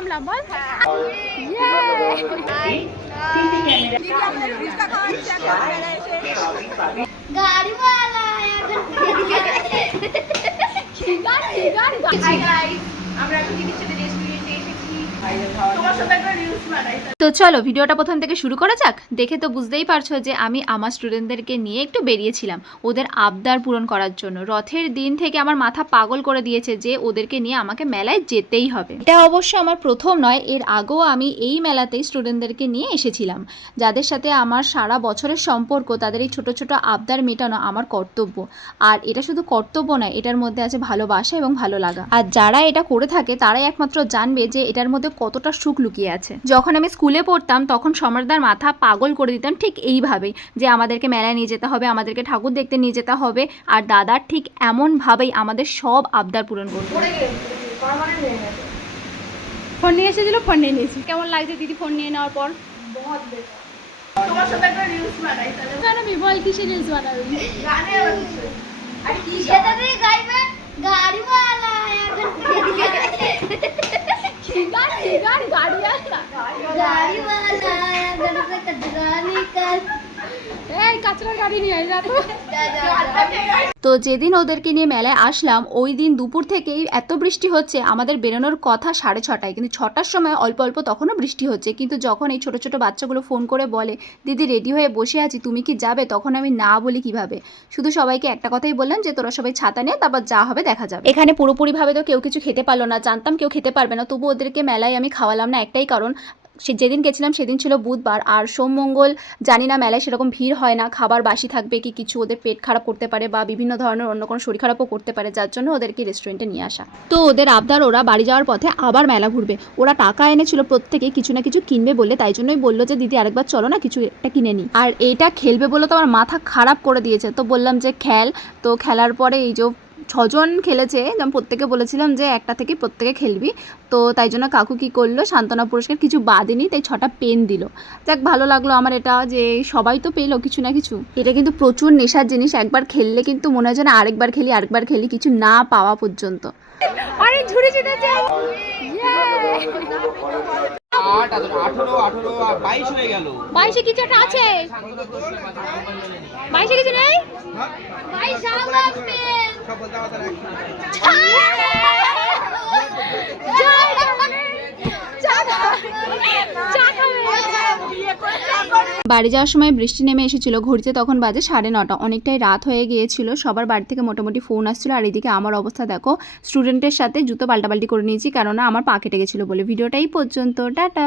নামলাম বল। গাড়িওয়ালা আমরা এখন রেস্টুরেন্টে এসেছি। তোমার সাথে একটা রিলস বানাই। তো চলো ভিডিওটা প্রথম থেকে শুরু করা যাক। দেখে তো বুঝতেই পারছো যে আমি আমার স্টুডেন্টদেরকে নিয়ে একটু বেরিয়েছিলাম ওদের আবদার পূরণ করার জন্য। রথের দিন থেকে আমার মাথা পাগল করে দিয়েছে যে ওদেরকে নিয়ে আমাকে মেলায় যেতেই হবে। এটা অবশ্য আমার প্রথম নয়, এর আগেও আমি এই মেলাতেই স্টুডেন্টদেরকে নিয়ে এসেছিলাম। যাদের সাথে আমার সারা বছরের সম্পর্ক, তাদের এই ছোটো ছোটো আবদার মেটানো আমার কর্তব্য। আর এটা শুধু কর্তব্য নয়, এটার মধ্যে আছে ভালোবাসা এবং ভালো লাগা। আর যারা এটা করে থাকে তারাই একমাত্র জানবে যে এটার মধ্যে কতটা সুখ লুকিয়ে আছে। যখন আমি স্কুলে পড়তাম তখন সম্রাটদার মাথা পাগল করে দিতাম ঠিক এইভাবেই, যে আমাদেরকে মেলায় নিয়ে যেতে হবে, আমাদেরকে ঠাকুর দেখতে নিয়ে যেতে হবে। আর দাদার ঠিক এমনভাবেই আমাদের সব আবদার পূরণ করতো। ফোন নিয়ে এসেছিল, ফোন নিয়ে নিয়েছি। কেমন লাগছে দিদি ফোন নিয়ে নেওয়ার পর? তোমার সাথে একটা রিলস বানাই তাহলে। জানাবি বল কিসের রিলস বানাবি? গানে আর কি সেটাতে গাইবে গাড়িওয়ালা এখন গাড়িওয়ালা গণপতি কদরানি কাল এই কাঁচরার গাড়ি নিয়ে আয়। তো যেদিন ওদেরকে নিয়ে মেলায় আসলাম ওই দিন দুপুর থেকেই এত বৃষ্টি হচ্ছে, আমাদের বেরোনোর কথা 6:30টায়, কিন্তু 6টার সময় অল্প অল্প তখনও বৃষ্টি হচ্ছে। কিন্তু যখন এই ছোটো ছোটো বাচ্চাগুলো ফোন করে বলে দিদি রেডি হয়ে বসে আছি তুমি কি যাবে, তখন আমি না বলি কিভাবে। শুধু সবাইকে একটা কথাই বললাম যে তোরা সবাই ছাতা নিয়ে তারপর যা হবে দেখা যাবে। এখানে পুরোপুরিভাবে তো কেউ কিছু খেতে পারলো না, জানতাম কেউ খেতে পারবে না, তবু ওদেরকে মেলায় আমি খাওয়ালাম না। একটাই কারণ, সে যেদিন গেছিলাম সেদিন ছিল বুধবার, আর সোম মঙ্গল জানি না মেলায় সেরকম ভিড় হয় না, খাবার বাসি থাকবে কি কিছু, ওদের পেট খারাপ করতে পারে বা বিভিন্ন ধরনের অন্য কোনো শরীর খারাপও করতে পারে, যার জন্য ওদেরকে রেস্টুরেন্টে নিয়ে আসা। তো ওদের আবদার ওরা বাড়ি যাওয়ার পথে আবার মেলা ঘুরবে। ওরা টাকা এনেছিল প্রত্যেকে কিছু না কিছু কিনবে বলে, তাই জন্যই বললো যে দিদি আরেকবার চলো না কিছু একটা কিনে নিই। আর এইটা খেলবে বলে তো আমার মাথা খারাপ করে দিয়েছে। তো বললাম যে খেল। তো খেলার পরে এই যে 6জন খেলেছে, যেমন প্রত্যেকে বলেছিলাম যে একটা থেকে প্রত্যেকে খেলবি। তো তাই জন্য কাকু কী করলো, সান্ত্বনা পুরস্কার কিছু বাদেনি, তাই 6টা পেন দিল। যাক ভালো লাগলো আমার এটা, যে সবাই তো পেলো কিছু না কিছু। এটা কিন্তু প্রচুর নেশার জিনিস, একবার খেললে কিন্তু মনে হয় যেন আরেকবার খেলি কিছু না পাওয়া পর্যন্ত। অনেক ঝুড়ি জিতেছে। 22 হয়ে গেল। 22-এ কিছু একটা আছে, 22-এ কিছু নেই। ভাই সামনে বাড়ি যাওয়ার সময় বৃষ্টি নেমে এসেছিল, ঘড়িতে তখন বাজে 9:30, অনেকটাই রাত হয়ে গিয়েছিল। সবার বাড়ি থেকে মোটামুটি ফোন আসছিল। আর এদিকে আমার অবস্থা দেখো, স্টুডেন্টের সাথে জুতো পাল্টাপাল্টি করে নিয়েছি, কেননা আমার পা কেটে গেছিলো বলে। ভিডিওটা এই পর্যন্ত, টাটা।